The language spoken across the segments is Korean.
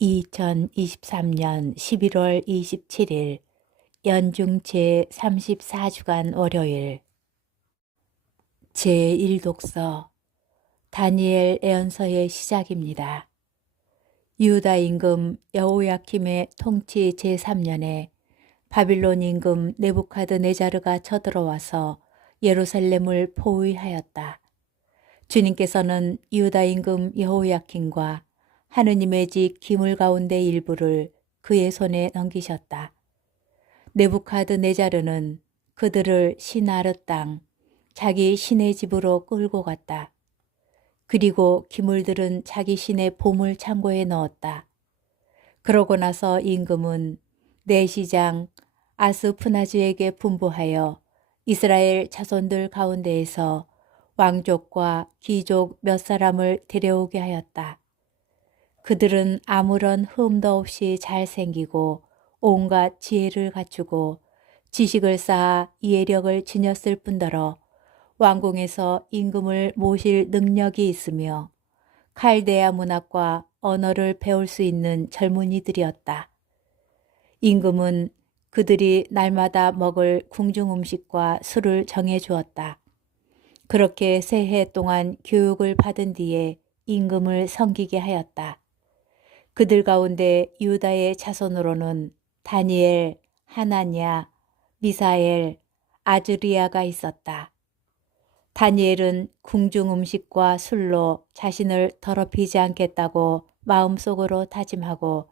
2023년 11월 27일 연중 제34주간 월요일 제1독서 다니엘 애언서의 시작입니다. 유다 임금 여호야킴의 통치 제3년에 바빌론 임금 네부카드네자르가 쳐들어와서 예루살렘을 포위하였다. 주님께서는 유다 임금 여호야킴과 하느님의 집 기물 가운데 일부를 그의 손에 넘기셨다. 네부카드 네자르는 그들을 시나르 땅 자기 신의 집으로 끌고 갔다. 그리고 기물들은 자기 신의 보물 창고에 넣었다. 그러고 나서 임금은 내시장 아스푸나즈에게 분부하여 이스라엘 자손들 가운데에서 왕족과 귀족 몇 사람을 데려오게 하였다. 그들은 아무런 흠도 없이 잘생기고 온갖 지혜를 갖추고 지식을 쌓아 이해력을 지녔을 뿐더러 왕궁에서 임금을 모실 능력이 있으며 칼데아 문학과 언어를 배울 수 있는 젊은이들이었다. 임금은 그들이 날마다 먹을 궁중 음식과 술을 정해 주었다. 그렇게 세 해 동안 교육을 받은 뒤에 임금을 섬기게 하였다. 그들 가운데 유다의 자손으로는 다니엘, 하나냐, 미사엘, 아즈리아가 있었다. 다니엘은 궁중 음식과 술로 자신을 더럽히지 않겠다고 마음속으로 다짐하고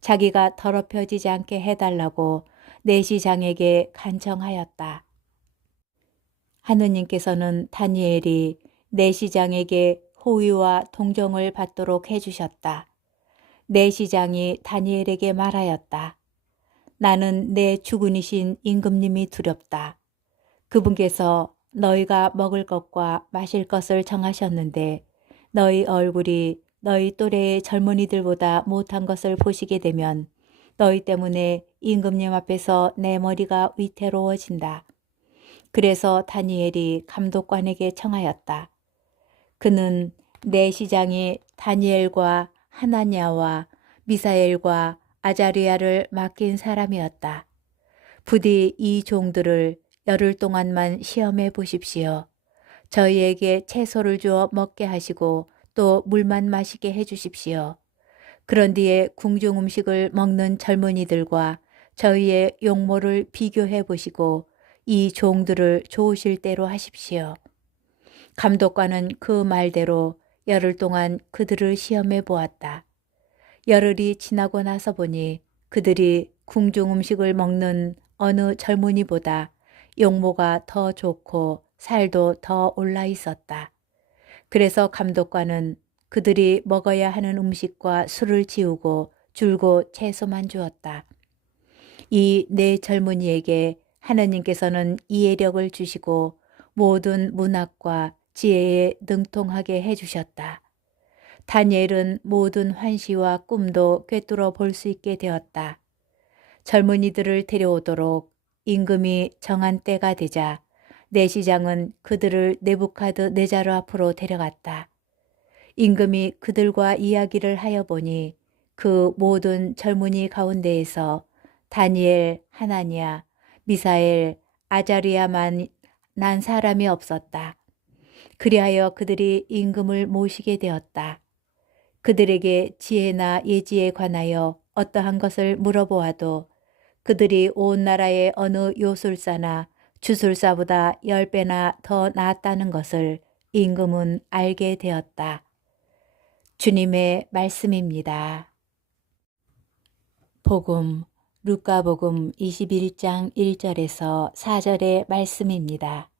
자기가 더럽혀지지 않게 해달라고 내시장에게 간청하였다. 하느님께서는 다니엘이 내시장에게 호의와 동정을 받도록 해주셨다. 내시장이 다니엘에게 말하였다. 나는 내 주군이신 임금님이 두렵다. 그분께서 너희가 먹을 것과 마실 것을 정하셨는데 너희 얼굴이 너희 또래의 젊은이들보다 못한 것을 보시게 되면 너희 때문에 임금님 앞에서 내 머리가 위태로워진다. 그래서 다니엘이 감독관에게 청하였다. 그는 내 시장이 다니엘과 하나냐와 미사엘과 아자리아를 맡긴 사람이었다. 부디 이 종들을 열흘 동안만 시험해 보십시오. 저희에게 채소를 주어 먹게 하시고 또 물만 마시게 해 주십시오. 그런 뒤에 궁중 음식을 먹는 젊은이들과 저희의 용모를 비교해 보시고 이 종들을 좋으실 대로 하십시오. 감독관은 그 말대로 열흘 동안 그들을 시험해 보았다. 열흘이 지나고 나서 보니 그들이 궁중 음식을 먹는 어느 젊은이보다 용모가 더 좋고 살도 더 올라 있었다. 그래서 감독관은 그들이 먹어야 하는 음식과 술을 지우고 줄고 채소만 주었다. 이 네 젊은이에게 하나님께서는 이해력을 주시고 모든 문학과 지혜에 능통하게 해주셨다. 다니엘은 모든 환시와 꿈도 꿰뚫어 볼 수 있게 되었다. 젊은이들을 데려오도록 임금이 정한 때가 되자 내시장은 그들을 네부카드 네자르 앞으로 데려갔다. 임금이 그들과 이야기를 하여 보니 그 모든 젊은이 가운데에서 다니엘, 하나니아, 미사엘, 아자리아만 난 사람이 없었다. 그리하여 그들이 임금을 모시게 되었다. 그들에게 지혜나 예지에 관하여 어떠한 것을 물어보아도 그들이 온 나라의 어느 요술사나 주술사보다 열 배나 더 낫다는 것을 임금은 알게 되었다. 주님의 말씀입니다. 복음 루카복음 21장 1절에서 4절의 말씀입니다.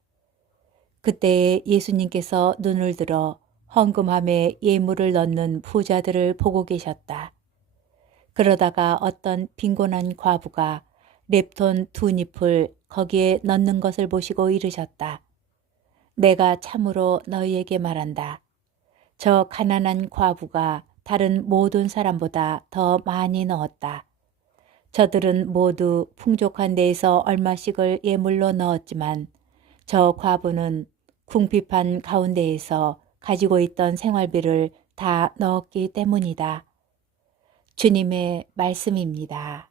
그때에 예수님께서 눈을 들어 헌금함에 예물을 넣는 부자들을 보고 계셨다. 그러다가 어떤 빈곤한 과부가 랩톤 두 잎을 거기에 넣는 것을 보시고 이르셨다. 내가 참으로 너희에게 말한다. 저 가난한 과부가 다른 모든 사람보다 더 많이 넣었다. 저들은 모두 풍족한 데에서 얼마씩을 예물로 넣었지만 저 과부는 궁핍한 가운데에서 가지고 있던 생활비를 다 넣었기 때문이다. 주님의 말씀입니다.